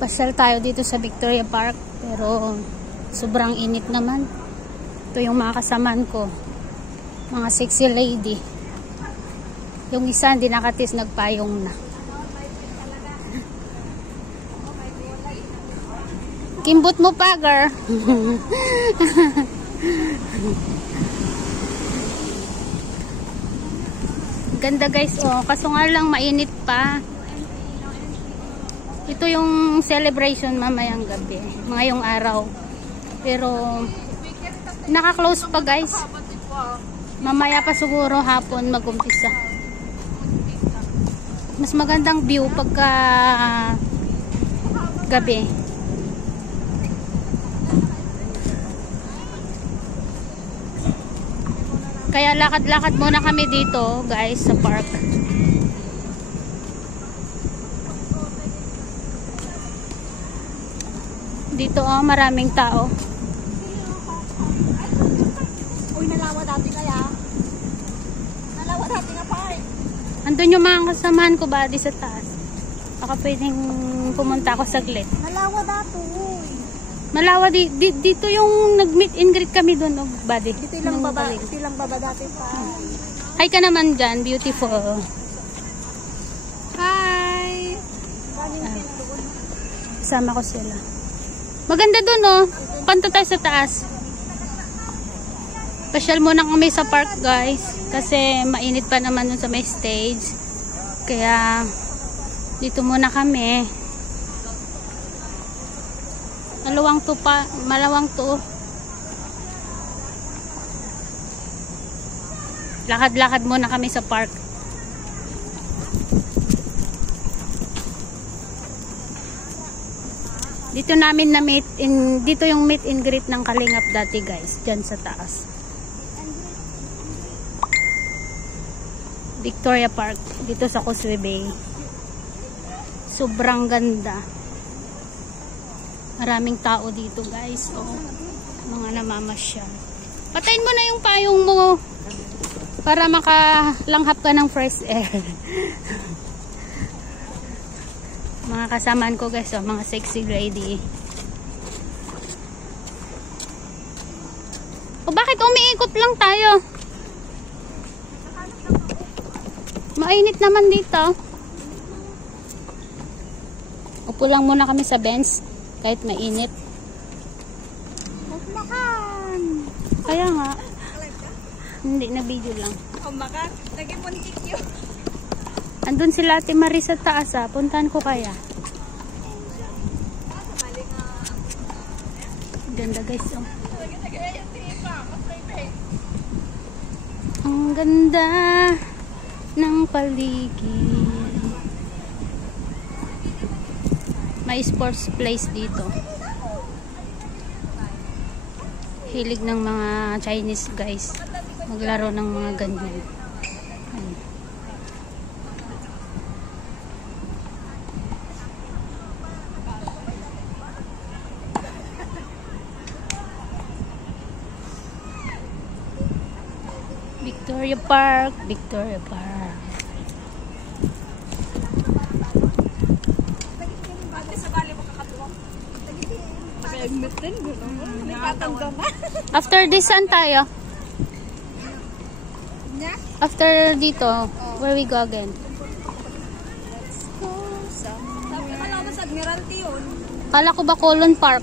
Pasyal tayo dito sa Victoria Park, pero sobrang init naman. Ito yung mga kasamaan ko, mga sexy lady. Yung isa hindi nakatis, nagpayong na. Kimbot mo pa, girl. Ganda guys, oh, kaso nga lang mainit pa. Ito yung celebration mamayang gabi, ngayong araw. Pero naka-close pa guys. Mamaya pa siguro hapon mag-umpisa. Mas magandang view pagka gabi. Kaya lakad-lakad muna kami dito guys sa park. Dito oh, maraming tao. Uy, nalawa dati kaya. Nalawa dati nga pa eh. Andun yung mga kasamahan ko ba di sa taas. Baka pwedeng pumunta ako saglit. Nalawa dati. Malawa dito yung nag-meet and greet kami doon, oh, buddy. Dito lang baba dati pa. Hi ka naman dyan, beautiful. Hi! Kasama ko sila. Maganda doon, oh. Panto tayo sa taas. Pasyal muna kami sa park, guys. Kasi mainit pa naman dun sa may stage. Kaya, dito muna kami. Malawang to. Lakad-lakad muna kami sa park. Dito namin dito yung meet and greet ng Kalingap dati guys, dyan sa taas. Victoria Park, dito sa Causeway Bay. Sobrang ganda. Maraming tao dito guys, oh. Mga namamasyal. Patayin mo na yung payong mo para makalanghap ka ng fresh air. Mga kasamaan ko guys, oh, mga sexy lady. O bakit umiikot lang tayo? Mainit naman dito. Upo lang muna kami sa bench kahit mainit. Makan. Kaya nga. Hindi, na video lang. Makan. Lagi puntik yun. Andun sila Ate Marie sa taas, ah. Puntahan ko kaya. Ganda guys, oh. Ang ganda ng paligid. May sports place dito. Hilig ng mga Chinese guys maglaro ng mga ganyan. Ayun. Victoria Park, Victoria Park. After this, saan tayo? After dito, where we go again? Let's go somewhere. Sabi ko sa Admiralty yun. Kala ko ba Colon Park?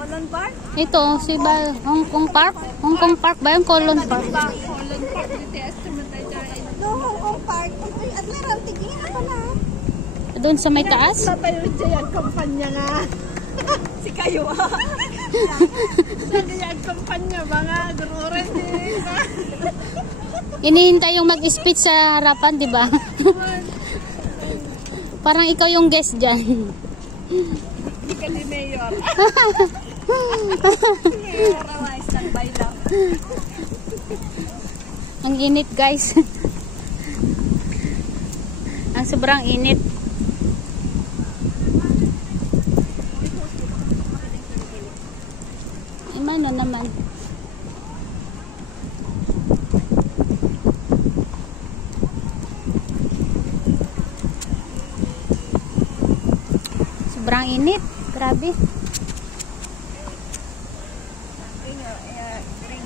Colon Park? Ito, si ba Hong Kong Park? Hong Kong Park ba yung Colon Park? Colon Park. No, Hong Kong Park. Ay, Admiralty. Gina ako na. Doon sa may taas? Tatayo dyan ang kampanya nga. Si kayo ah. Sa dyan kampanya mga gururen eh. Inihintay yung mag-speech sa harapan, di ba? Parang ikaw yung guest dyan. Hindi ka ni Mayor. Mayor, standby lang. Ang init guys. Ang sobrang init. Ay, na naman. Sobrang init. Grabe. Bring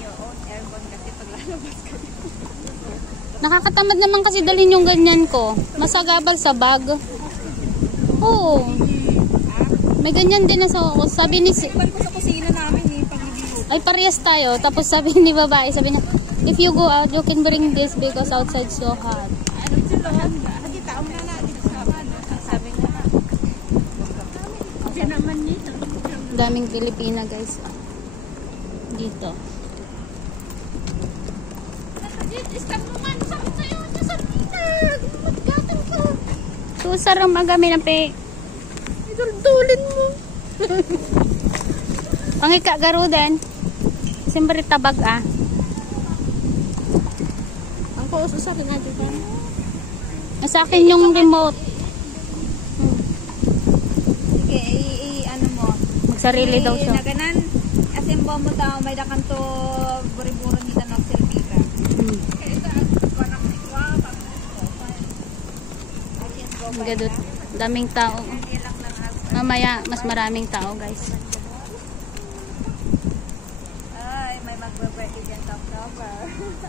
your own aircon kasi pag lalabas ka. Nakakatamad naman kasi dalhin yung ganyan ko. Masagabal sa bag. Oo. May ganyan din na sa ako. Sabi ni... Iwan ko sa kusina namin eh, pag nag-iupo. Ay, parehas tayo. Tapos sabi ni babae, sabi niya, if you go out, you can bring this because outside so hot. Ano sila? Nakita mo na dito sa ano. Sabi nga. Kasi naman nito. Daming Pilipina, guys. Dito. Stop mo man. Sabi sa'yo. Sartina. Magkatan ko. Susar ang magami na pe. Idul-dulin mo. Pangika garo din. Siyempre tabag ah. Ang pauso sa akin natin ka. Sa akin yung remote. Sige, ano mo. Magsarili daw siya. Naganan. Kasi mo tao may dakan to buri-buro nita ng silpika. Gadot. Daming tao. Mamaya mas maraming tao, guys. Ay, may magbe-birthday dyan sa October.